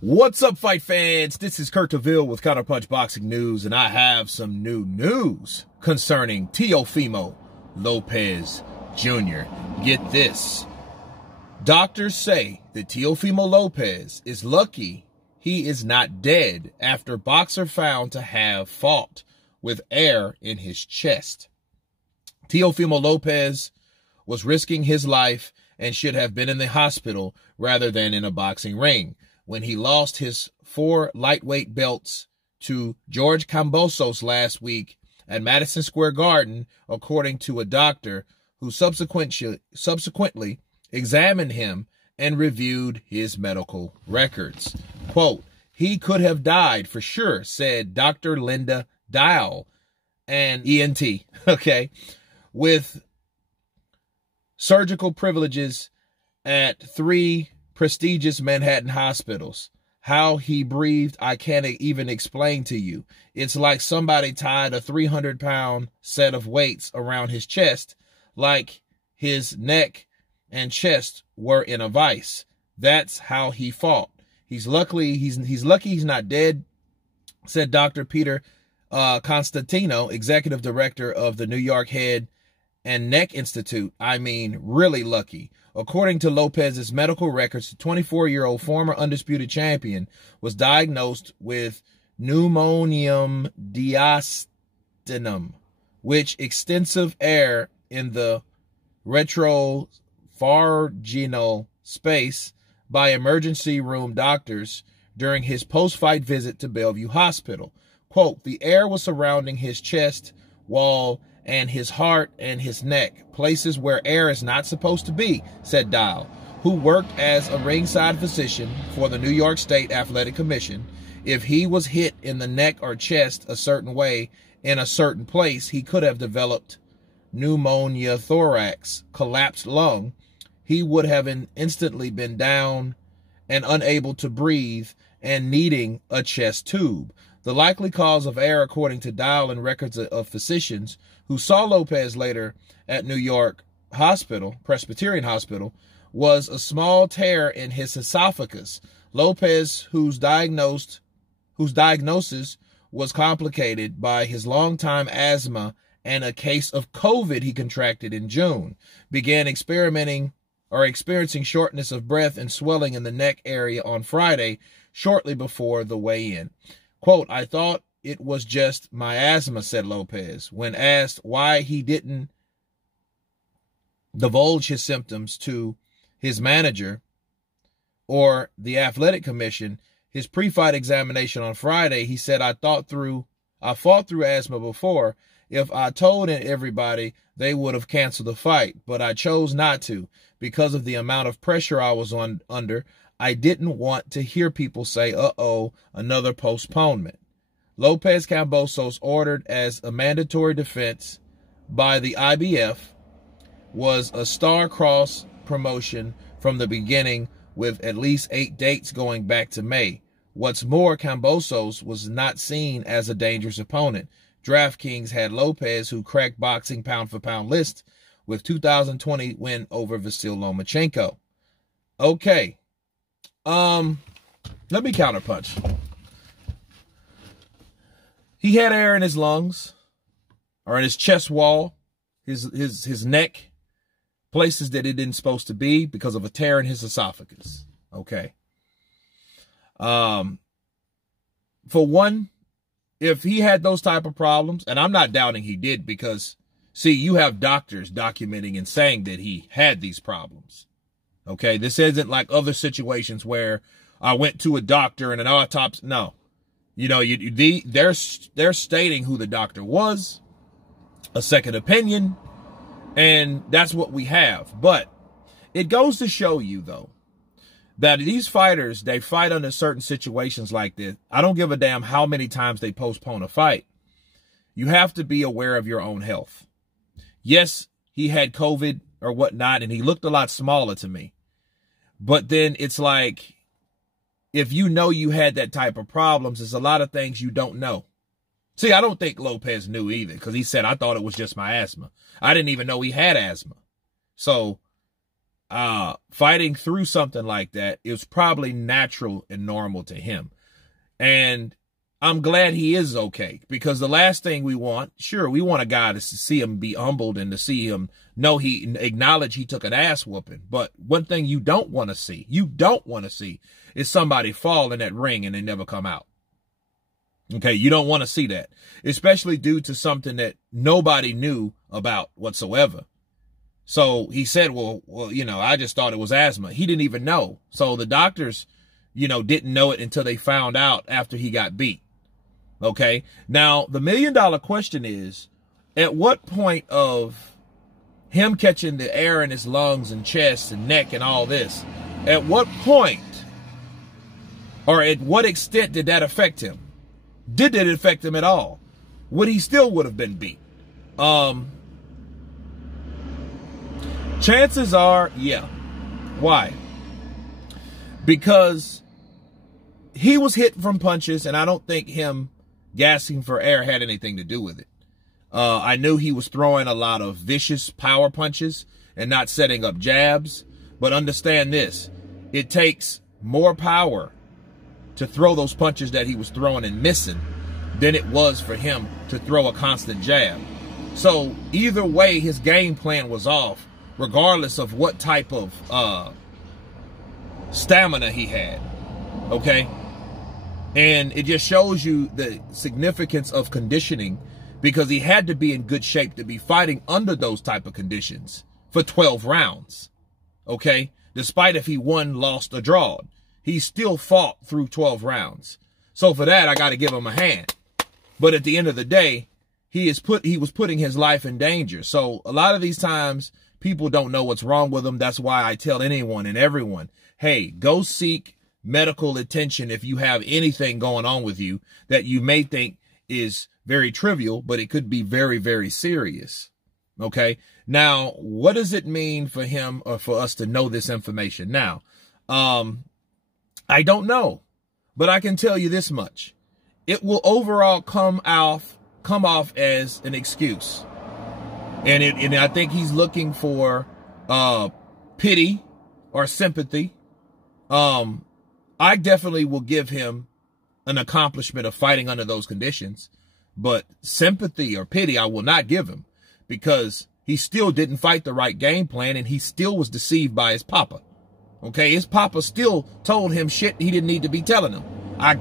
What's up, fight fans? This is Teofimo with Counterpunch Boxing News, and I have some new news concerning Teofimo Lopez Jr. Get this. Doctors say that Teofimo Lopez is lucky he is not dead after boxer found to have fought with air in his chest. Teofimo Lopez was risking his life and should have been in the hospital rather than in a boxing ring when he lost his 4 lightweight belts to George Kambosos last week at Madison Square Garden, according to a doctor who subsequently examined him and reviewed his medical records. Quote, "He could have died for sure," said Dr. Linda Dial, an ENT, with surgical privileges at 3 prestigious Manhattan hospitals. How he breathed, I can't even explain to you. It's like somebody tied a 300-pound set of weights around his chest, like his neck and chest were in a vice. That's how he fought. He's lucky he's not dead, said Dr. Peter Constantino, executive director of the New York Head and Neck Institute. I mean, really lucky. According to Lopez's medical records, the 24-year-old former undisputed champion was diagnosed with pneumonium diasternum, which extensive air in the retropharyngeal space by emergency room doctors during his post-fight visit to Bellevue Hospital. Quote, "The air was surrounding his chest wall and his heart and his neck, places where air is not supposed to be," said Dial, who worked as a ringside physician for the New York State Athletic Commission. If he was hit in the neck or chest a certain way in a certain place, he could have developed pneumonia thorax, collapsed lung. He would have instantly been down and unable to breathe and needing a chest tube. The likely cause of air, according to Dial and records of physicians who saw Lopez later at New York Hospital, Presbyterian Hospital, was a small tear in his esophagus. Lopez, whose diagnosis was complicated by his longtime asthma and a case of COVID he contracted in June, began experiencing shortness of breath and swelling in the neck area on Friday, shortly before the weigh-in. Quote, "I thought it was just my asthma," said Lopez. When asked why he didn't divulge his symptoms to his manager or the athletic commission, his pre-fight examination on Friday, he said, I fought through asthma before. If I told everybody, they would have canceled the fight, but I chose not to because of the amount of pressure I was under. I didn't want to hear people say, uh-oh, another postponement. Lopez Kambosos, ordered as a mandatory defense by the IBF, was a star-crossed promotion from the beginning with at least 8 dates going back to May. What's more, Kambosos was not seen as a dangerous opponent. DraftKings had Lopez, who cracked boxing pound-for-pound list with 2020 win over Vasyl Lomachenko. Okay. Let me counterpunch. He had air in his lungs, or in his chest wall, his neck, places that it didn't supposed to be because of a tear in his esophagus. Okay. For one, if he had those type of problems, and I'm not doubting he did because, see, you have doctors documenting and saying that he had these problems. Okay, this isn't like other situations where I went to a doctor and an autopsy. No, you know, they're stating who the doctor was, a second opinion, and that's what we have. But it goes to show you, though, that these fighters, they fight under certain situations like this. I don't give a damn how many times they postpone a fight. You have to be aware of your own health. Yes, he had COVID or whatnot, and he looked a lot smaller to me. But then it's like, if you know you had that type of problems, there's a lot of things you don't know. See, I don't think Lopez knew either, because he said, I thought it was just my asthma. I didn't even know he had asthma. So fighting through something like that is probably natural and normal to him. And I'm glad he is okay, because the last thing we want, sure, we want a guy to see him be humbled and to see him know he acknowledge he took an ass whooping. But one thing you don't want to see, is somebody fall in that ring and they never come out. Okay, you don't want to see that, especially due to something that nobody knew about whatsoever. So he said, well, you know, I just thought it was asthma. He didn't even know. So the doctors, you know, didn't know it until they found out after he got beat. Okay. Now, the $1 million question is, at what point of him catching the air in his lungs and chest and neck and all this, at what point or at what extent did that affect him? Did it affect him at all? He still would have been beat? Chances are, yeah. Why? Because he was hit from punches, and I don't think him gasping for air had anything to do with it. I knew he was throwing a lot of vicious power punches and not setting up jabs. But understand this, it takes more power to throw those punches that he was throwing and missing than it was for him to throw a constant jab. So either way, his game plan was off, regardless of what type of stamina he had. Okay? And it just shows you the significance of conditioning, because he had to be in good shape to be fighting under those type of conditions for 12 rounds. Okay? Despite if he won, lost, or drawed, he still fought through 12 rounds. So for that, I got to give him a hand. But at the end of the day, he was putting his life in danger. So a lot of these times, people don't know what's wrong with them. That's why I tell anyone and everyone, hey, go seek medical attention if you have anything going on with you that you may think is very trivial, but it could be very, very serious. Okay. Now, what does it mean for him or for us to know this information? Now, I don't know, but I can tell you this much. It will overall come off as an excuse. And I think he's looking for pity or sympathy. I definitely will give him an accomplishment of fighting under those conditions, but sympathy or pity I will not give him, because he still didn't fight the right game plan, and he still was deceived by his papa. Okay, his papa still told him shit he didn't need to be telling him.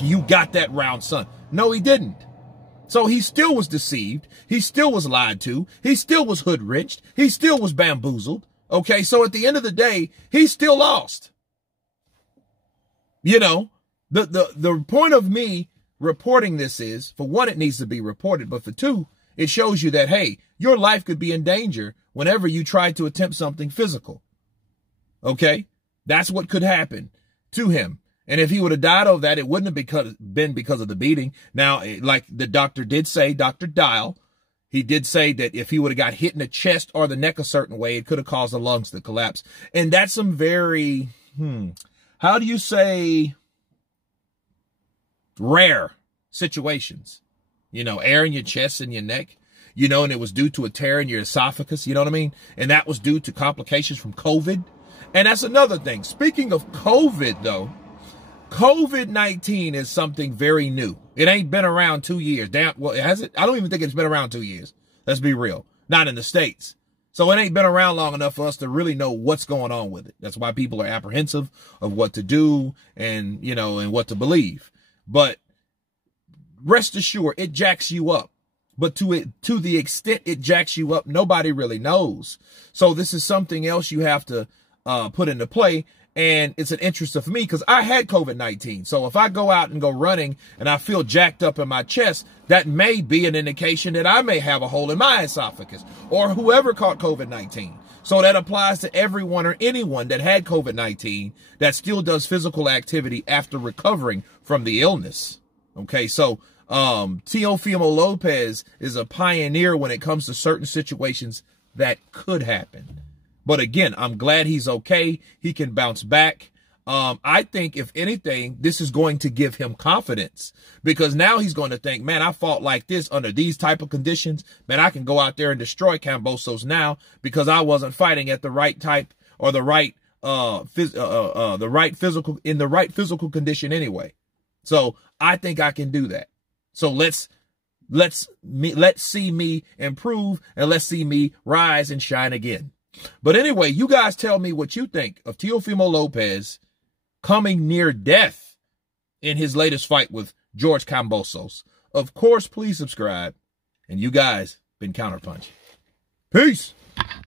You got that round, son. No, he didn't. So he still was deceived. He still was lied to. He still was hoodwinked. He still was bamboozled. Okay, so at the end of the day, he still lost. You know, the point of me reporting this is, for one, it needs to be reported, but for two, it shows you that, hey, your life could be in danger whenever you try to attempt something physical. Okay? That's what could happen to him. And if he would have died of that, it wouldn't have been because of the beating. Now, like the doctor did say, Dr. Dial, he did say that if he would have got hit in the chest or the neck a certain way, it could have caused the lungs to collapse. And that's some very, how do you say, rare situations. You know, air in your chest and your neck, you know, and it was due to a tear in your esophagus, you know what I mean? And that was due to complications from COVID. And that's another thing. Speaking of COVID, though, COVID-19 is something very new. It ain't been around 2 years. Damn, well, has it? I don't even think it's been around 2 years. Let's be real. Not in the States. So it ain't been around long enough for us to really know what's going on with it. That's why people are apprehensive of what to do and, you know, and what to believe. But rest assured, it jacks you up. But to the extent it jacks you up, nobody really knows. So this is something else you have to put into play. And it's an interest of me because I had COVID-19. So if I go out and go running and I feel jacked up in my chest, that may be an indication that I may have a hole in my esophagus, or whoever caught COVID-19. So that applies to everyone or anyone that had COVID-19 that still does physical activity after recovering from the illness. Okay, so Teofimo Lopez is a pioneer when it comes to certain situations that could happen. But again, I'm glad he's okay. He can bounce back. I think, if anything, this is going to give him confidence, because now he's going to think, man, I fought like this under these type of conditions. Man, I can go out there and destroy Cambosos now because I wasn't fighting at the right type or the right physical condition anyway. So I think I can do that. So let's see me improve, and let's see me rise and shine again. But anyway, you guys tell me what you think of Teofimo Lopez coming near death in his latest fight with George Kambosos. Of course, please subscribe. And you guys been Counterpunch. Peace.